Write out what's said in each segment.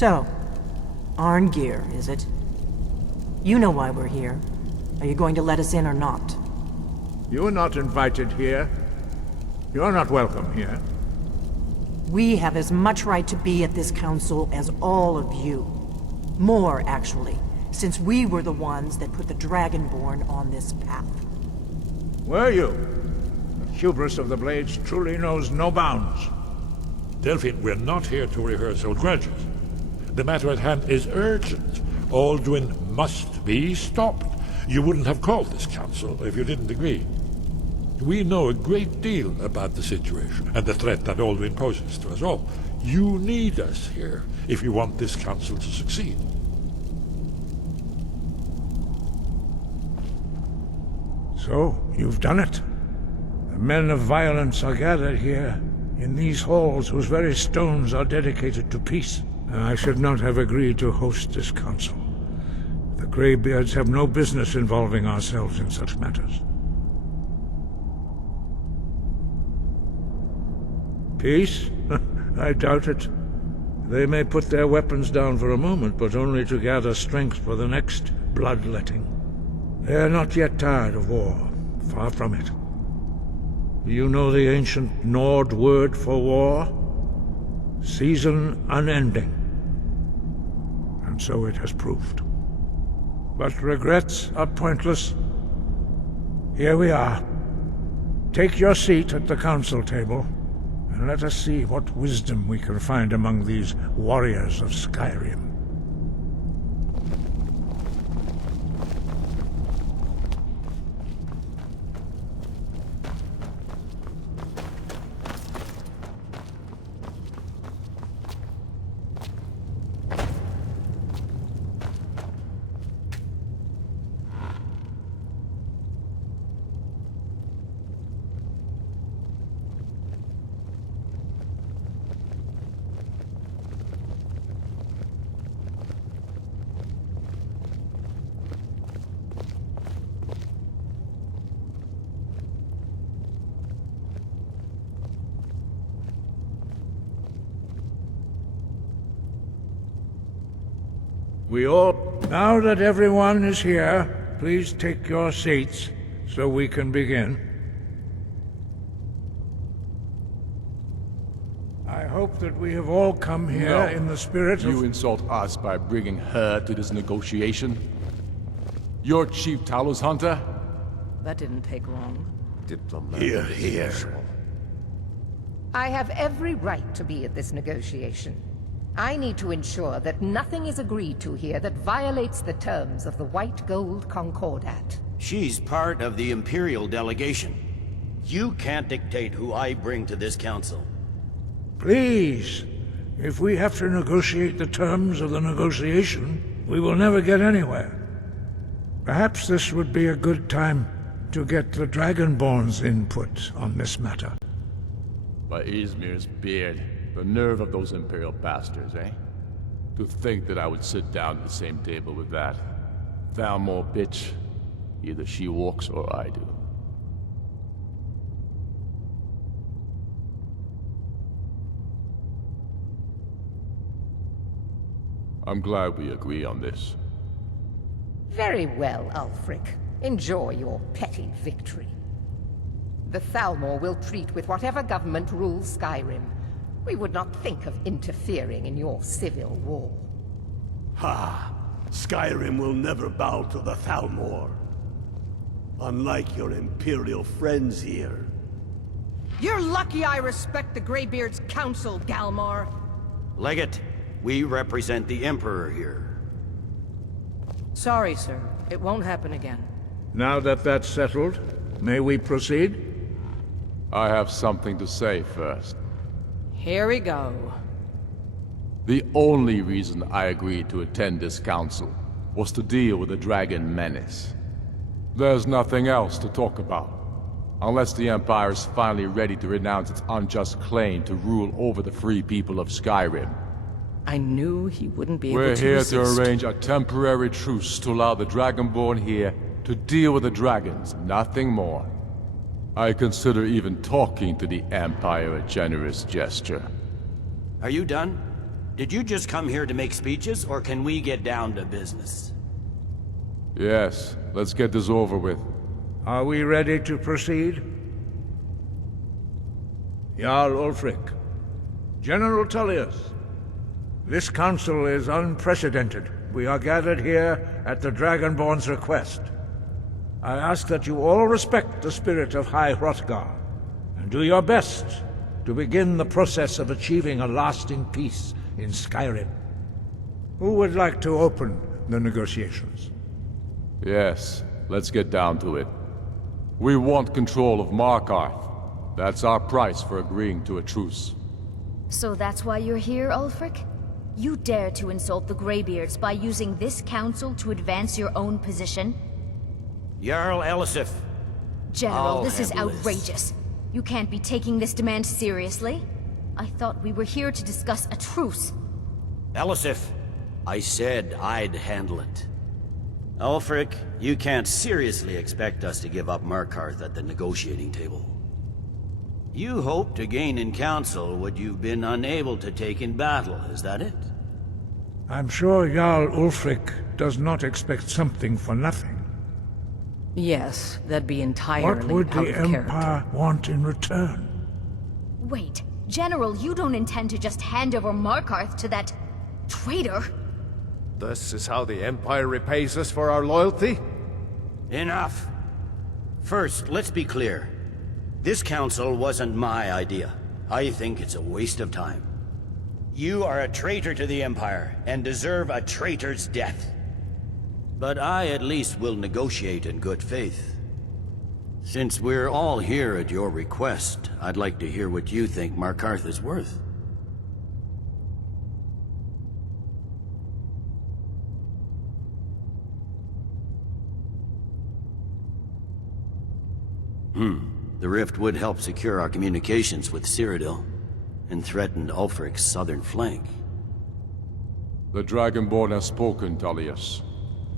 So, Arngeir, is it? You know why we're here. Are you going to let us in or not? You're not invited here. You're not welcome here. We have as much right to be at this council as all of you. More, actually, since we were the ones that put the Dragonborn on this path. Were you? The hubris of the Blades truly knows no bounds. Delphine, we're not here to rehearse old grudges. The matter at hand is urgent. Alduin must be stopped. You wouldn't have called this council if you didn't agree. We know a great deal about the situation and the threat that Alduin poses to us all. You need us here if you want this council to succeed. So, you've done it. The men of violence are gathered here, in these halls whose very stones are dedicated to peace. I should not have agreed to host this council. The Greybeards have no business involving ourselves in such matters. Peace? I doubt it. They may put their weapons down for a moment, but only to gather strength for the next bloodletting. They are not yet tired of war. Far from it. Do you know the ancient Nord word for war? Season unending. And so it has proved. But regrets are pointless. Here we are. Take your seat at the council table, and let us see what wisdom we can find among these warriors of Skyrim. Now that everyone is here, please take your seats so we can begin. I hope that we have all come here in the spirit of... You insult us by bringing her to this negotiation? You're Chief Talos Hunter? That didn't take long. Here, here. I have every right to be at this negotiation. I need to ensure that nothing is agreed to here that violates the terms of the White Gold Concordat. She's part of the Imperial delegation. You can't dictate who I bring to this council. Please, if we have to negotiate the terms of the negotiation, we will never get anywhere. Perhaps this would be a good time to get the Dragonborn's input on this matter. By Izmir's beard, the nerve of those Imperial bastards, eh? To think that I would sit down at the same table with that. Thalmor bitch. Either she walks or I do. I'm glad we agree on this. Very well, Ulfric. Enjoy your petty victory. The Thalmor will treat with whatever government rules Skyrim. We would not think of interfering in your civil war. Ha! Skyrim will never bow to the Thalmor. Unlike your Imperial friends here. You're lucky I respect the Greybeard's counsel, Galmar. Legate, we represent the Emperor here. Sorry, sir. It won't happen again. Now that that's settled, may we proceed? I have something to say first. Here we go. The only reason I agreed to attend this council was to deal with the Dragon Menace. There's nothing else to talk about, unless the Empire is finally ready to renounce its unjust claim to rule over the free people of Skyrim. I knew he wouldn't be able We're to here resist. to arrange a temporary truce to allow the Dragonborn here to deal with the dragons, nothing more. I consider even talking to the Empire a generous gesture. Are you done? did you just come here to make speeches, or can we get down to business? Yes, let's get this over with. Are we ready to proceed? Jarl Ulfric, General Tullius, this council is unprecedented. We are gathered here at the Dragonborn's request. I ask that you all respect the spirit of High Hrothgar, and do your best to begin the process of achieving a lasting peace in Skyrim. Who would like to open the negotiations? Yes, let's get down to it. We want control of Markarth. That's our price for agreeing to a truce. So that's why you're here, Ulfric? You dare to insult the Greybeards by using this council to advance your own position? Jarl Elisif. General, I'll this is handle this. outrageous. You can't be taking this demand seriously. I thought we were here to discuss a truce. Elisif, I said I'd handle it. Ulfric, you can't seriously expect us to give up Markarth at the negotiating table. You hope to gain in council what you've been unable to take in battle, is that it? I'm sure Jarl Ulfric does not expect something for nothing. Yes, that'd be entirely What would out the of character. Empire want in return? Wait, General, you don't intend to just hand over Markarth to that traitor? This is how the Empire repays us for our loyalty? Enough! First, let's be clear. This council wasn't my idea. I think it's a waste of time. You are a traitor to the Empire, and deserve a traitor's death. But I at least will negotiate in good faith. Since we're all here at your request, I'd like to hear what you think Markarth is worth. The rift would help secure our communications with Cyrodiil, and threatened Ulfric's southern flank. The Dragonborn has spoken, Tullius.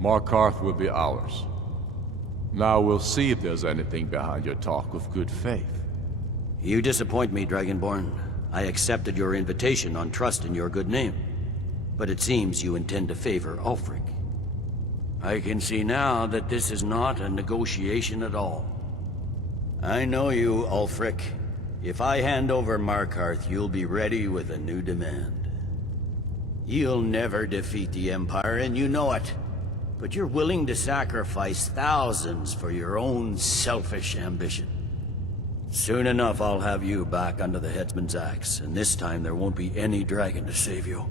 Markarth will be ours. Now we'll see if there's anything behind your talk of good faith. You disappoint me, Dragonborn. I accepted your invitation on trust in your good name. But it seems you intend to favor Ulfric. I can see now that this is not a negotiation at all. I know you, Ulfric. If I hand over Markarth, you'll be ready with a new demand. You'll never defeat the Empire, and you know it. But you're willing to sacrifice thousands for your own selfish ambition. Soon enough, I'll have you back under the headsman's axe, and this time there won't be any dragon to save you.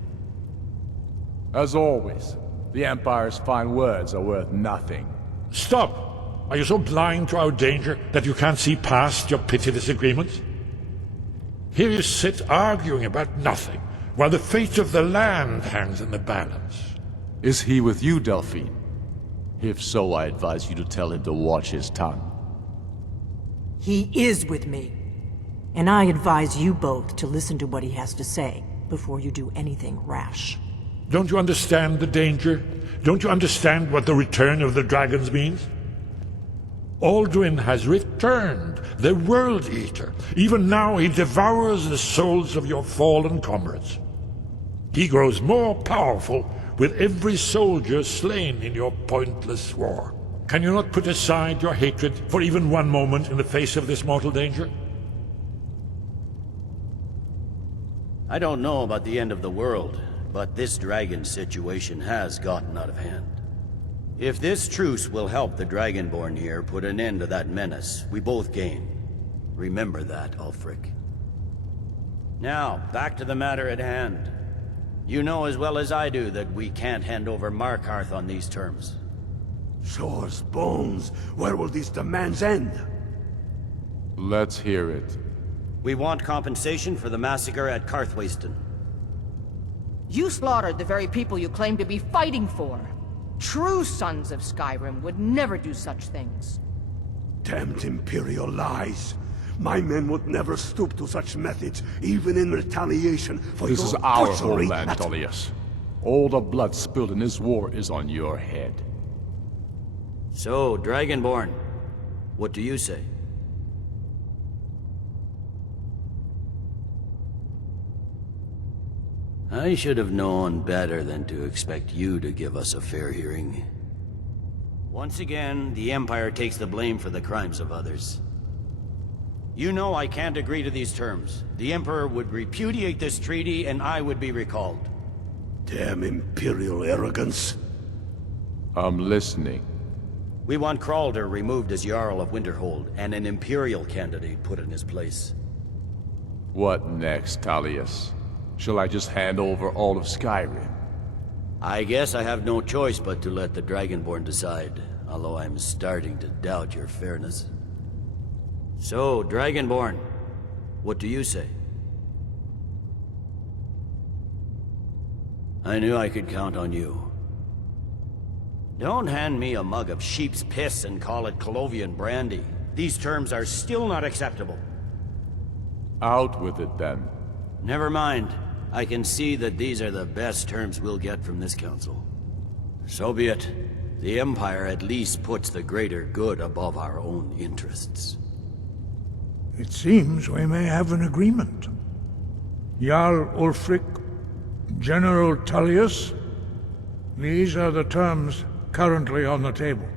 As always, the Empire's fine words are worth nothing. Stop! Are you so blind to our danger that you can't see past your pitiless agreements? Here you sit arguing about nothing, while the fate of the land hangs in the balance. Is he with you, Delphine? If so, I advise you to tell him to watch his tongue. He is with me. And I advise you both to listen to what he has to say before you do anything rash. Don't you understand the danger? Don't you understand what the return of the dragons means? Alduin has returned, the World Eater. Even now he devours the souls of your fallen comrades. He grows more powerful with every soldier slain in your pointless war. Can you not put aside your hatred for even one moment in the face of this mortal danger? I don't know about the end of the world, but this dragon situation has gotten out of hand. If this truce will help the Dragonborn here put an end to that menace, we both gain. Remember that, Ulfric. Now, back to the matter at hand. You know as well as I do that we can't hand over Markarth on these terms. Swords, bones, where will these demands end? Let's hear it. We want compensation for the massacre at Karthwasten. You slaughtered the very people you claim to be fighting for. True sons of Skyrim would never do such things. Damned Imperial lies. My men would never stoop to such methods, even in retaliation for This your is our butchery homeland, at- Tullius. All the blood spilled in this war is on your head. So, Dragonborn, what do you say? I should have known better than to expect you to give us a fair hearing. Once again, the Empire takes the blame for the crimes of others. You know I can't agree to these terms. The Emperor would repudiate this treaty and I would be recalled. Damn Imperial arrogance. I'm listening. We want Kralder removed as Jarl of Winterhold and an Imperial candidate put in his place. What next, Tullius? Shall I just hand over all of Skyrim? I guess I have no choice but to let the Dragonborn decide, although I'm starting to doubt your fairness. So, Dragonborn, what do you say? I knew I could count on you. Don't hand me a mug of sheep's piss and call it Colovian brandy. These terms are still not acceptable. Out with it, then. Never mind. I can see that these are the best terms we'll get from this council. So be it. The Empire at least puts the greater good above our own interests. It seems we may have an agreement. Jarl Ulfric, General Tullius, these are the terms currently on the table.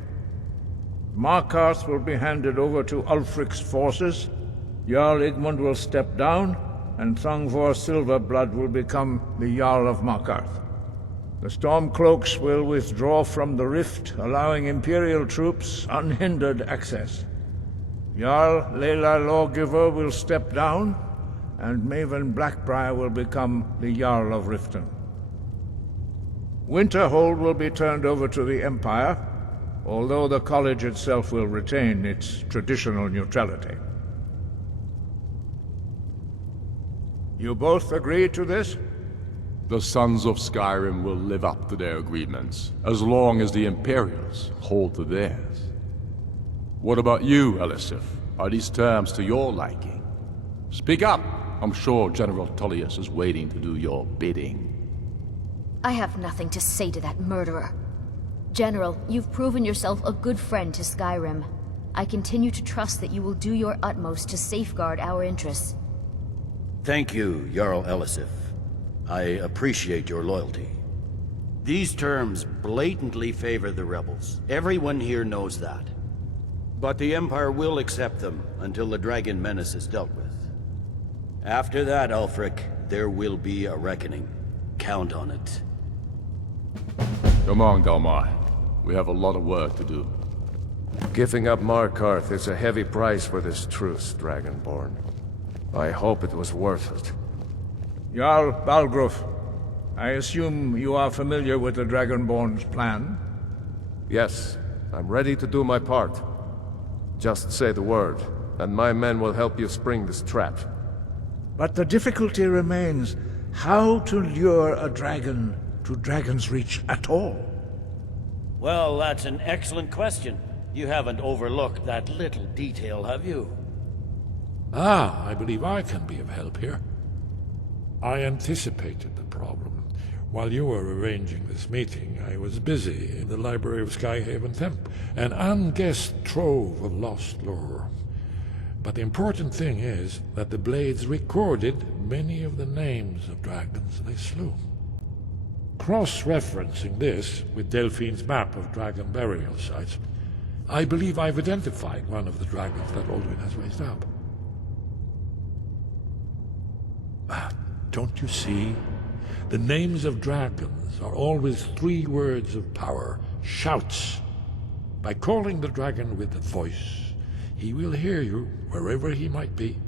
Markarth will be handed over to Ulfric's forces, Jarl Igmund will step down, and Thongvor Silverblood will become the Jarl of Markarth. The Stormcloaks will withdraw from the rift, allowing Imperial troops unhindered access. Jarl Leila Lawgiver will step down, and Maven Blackbriar will become the Jarl of Riften. Winterhold will be turned over to the Empire, although the college itself will retain its traditional neutrality. You both agree to this? The Sons of Skyrim will live up to their agreements, as long as the Imperials hold to theirs. What about you, Elisif? Are these terms to your liking? Speak up! I'm sure General Tullius is waiting to do your bidding. I have nothing to say to that murderer. General, you've proven yourself a good friend to Skyrim. I continue to trust that you will do your utmost to safeguard our interests. Thank you, Jarl Elisif. I appreciate your loyalty. These terms blatantly favor the rebels. Everyone here knows that. But the Empire will accept them until the Dragon Menace is dealt with. After that, Ulfric, there will be a reckoning. Count on it. Come on, Dalmar. We have a lot of work to do. Giving up Markarth is a heavy price for this truce, Dragonborn. I hope it was worth it. Jarl Balgruuf, I assume you are familiar with the Dragonborn's plan? Yes, I'm ready to do my part. Just say the word, and my men will help you spring this trap. But the difficulty remains how to lure a dragon to Dragon's Reach at all. Well, that's an excellent question. You haven't overlooked that little detail, have you? Ah, I believe I can be of help here. I anticipated the problem. While you were arranging this meeting, I was busy in the library of Skyhaven Temp, an unguessed trove of lost lore. But the important thing is that the Blades recorded many of the names of dragons they slew. Cross-referencing this with Delphine's map of dragon burial sites, I believe I've identified one of the dragons that Alduin has raised up. Don't you see? The names of dragons are always 3 words of power, shouts. By calling the dragon with a voice, he will hear you wherever he might be.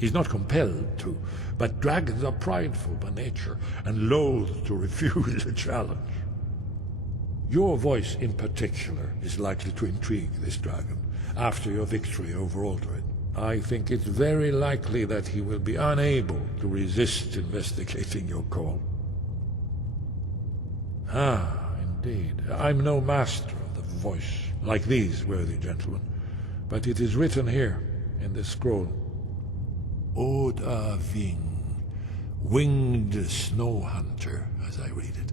He's not compelled to, but dragons are prideful by nature and loath to refuse a challenge. Your voice in particular is likely to intrigue this dragon after your victory over Alduin. I think it's very likely that he will be unable to resist investigating your call. Ah, indeed. I'm no master of the voice, like these worthy gentlemen, but it is written here in this scroll. Oda Ving, winged snow hunter, as I read it.